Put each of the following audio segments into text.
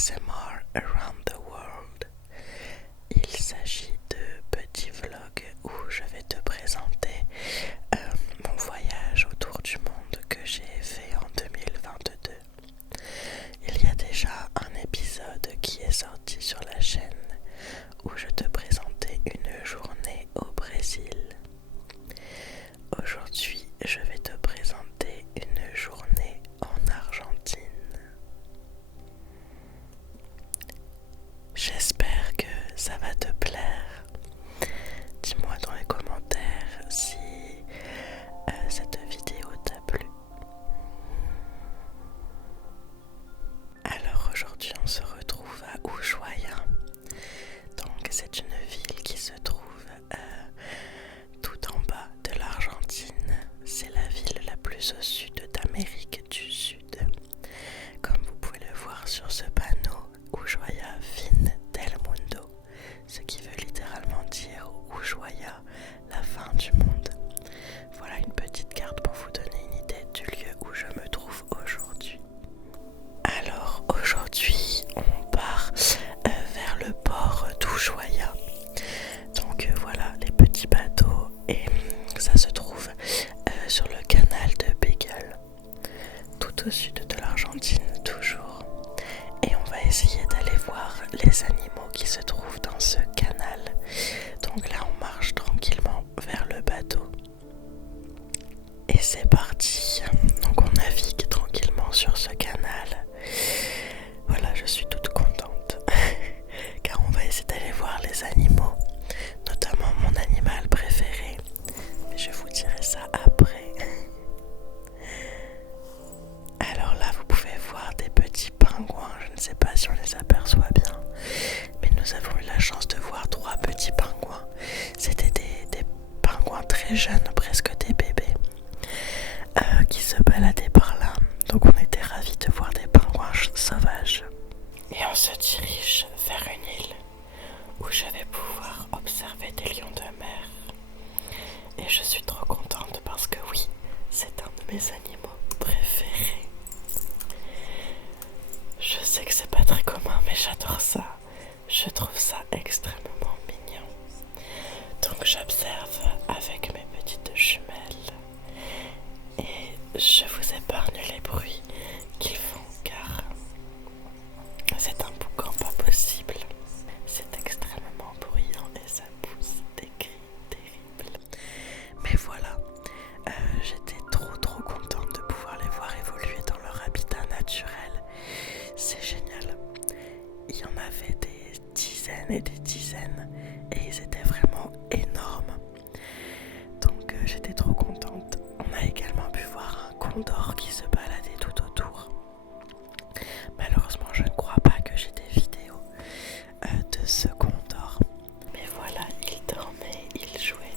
ASMR Around the World. Il s'agit de petits vlogs où je vais te présenter mon voyage autour du monde que j'ai fait en 2022. Il y a déjà un épisode qui est sorti sur la chaîne où je te présentais une journée au Brésil. Aujourd'hui, je vais te présenter une journée en Argentine. J'espère que ça va te plaire. Dis-moi dans les commentaires si cette vidéo t'a plu. Alors aujourd'hui on se retrouve à Ushuaia. Donc c'est une ville qui se trouve tout en bas de l'Argentine. C'est la ville la plus au sud d'Amérique du Sud. Comme vous pouvez le voir sur ce panneau, Ushuaia fin del mundo, ce qui veut littéralement dire Ushuaia, la fin du monde. Voilà une petite carte pour vous donner une idée du lieu où je me trouve aujourd'hui. Alors aujourd'hui on part vers le port d'Ushuaia. Donc voilà les petits bateaux et ça se trouve sur le canal de Beagle, tout au sud de l'Argentine toujours. Et on va essayer d'aller voir les animaux qui se trouvent dans ce canal. Donc là on marche tranquillement vers le bateau. Et c'est parti. Donc on navigue tranquillement sur ce canal. Voilà, je suis toute contente car on va essayer d'aller voir les animaux, notamment mon animal préféré. Mais je vous dirai ça après. Alors là, vous pouvez voir des petits pingouins. Je ne sais pas si on les aperçoit bien, mais nous avons eu la chance de voir 3 petits pingouins. C'était des pingouins très jeunes, presque des bébés, qui se baladaient par là. Donc on était ravis de voir des pingouins sauvages. Et on se dirige vers une île où je vais pouvoir observer des lions de mer. Et je suis trop contente parce que oui, c'est un de mes animaux préférés. Je sais que c'est pas très commun, mais j'adore ça. Je trouve ça extrêmement mignon. Donc j'observe avec mes petites jumelles. Et je vous épargne les bruits qu'ils font car c'est un boucan pas possible. C'est extrêmement bruyant et ça pousse des cris terribles. Mais voilà, j'étais trop contente de pouvoir les voir évoluer dans leur habitat naturel. C'est génial. Il y en avait des dizaines et des dizaines et ils étaient vraiment énormes. Donc j'étais trop contente. On a également pu voir un condor qui se baladait tout autour. Malheureusement, je ne crois pas que j'ai des vidéos de ce condor. Mais voilà, il dormait, il jouait,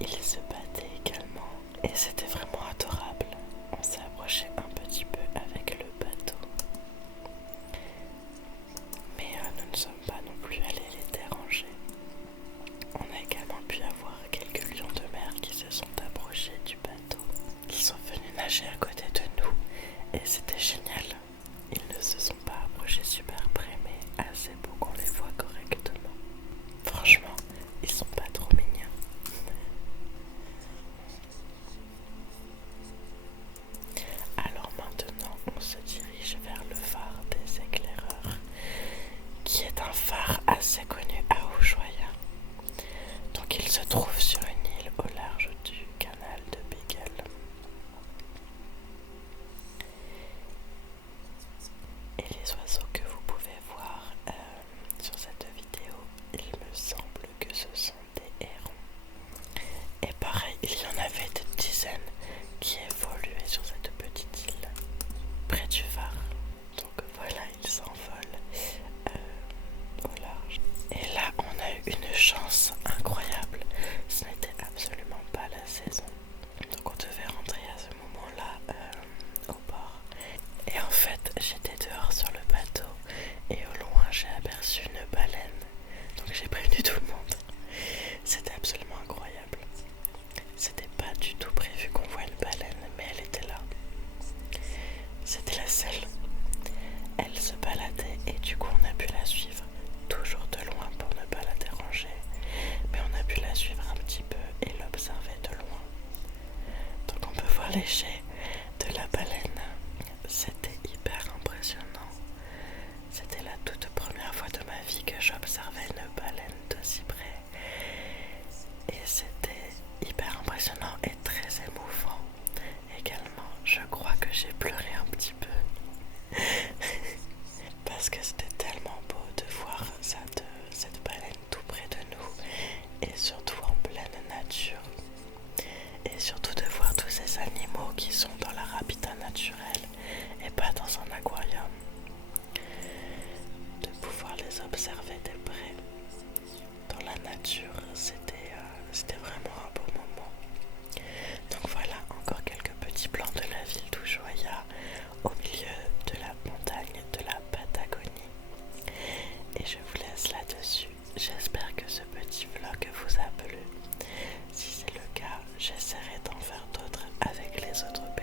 il se battait également. Et c'était vraiment adorable. On s'est approché un petit peu avec le bateau. Mais nous ne sommes pas non plus allés les déranger. On a également pu avoir quelques lions de mer qui se sont approchés du bateau. Ils sont venus nager à côté de nous vie que j'observais une baleine d'aussi près. Et c'était hyper impressionnant et très émouvant. Également, je crois que j'ai pleuré un petit peu. Parce que c'était tellement beau de voir cette baleine tout près de nous. Et surtout en pleine nature. Et surtout de voir tous ces animaux qui sont dans leur habitat naturel et pas dans un aquarium. De pouvoir les observer de près dans la nature, c'était vraiment un beau moment. Donc voilà, encore quelques petits plans de la ville d'Ushuaia au milieu de la montagne de la Patagonie. Et je vous laisse là-dessus. J'espère que ce petit vlog vous a plu. Si c'est le cas, j'essaierai d'en faire d'autres avec les autres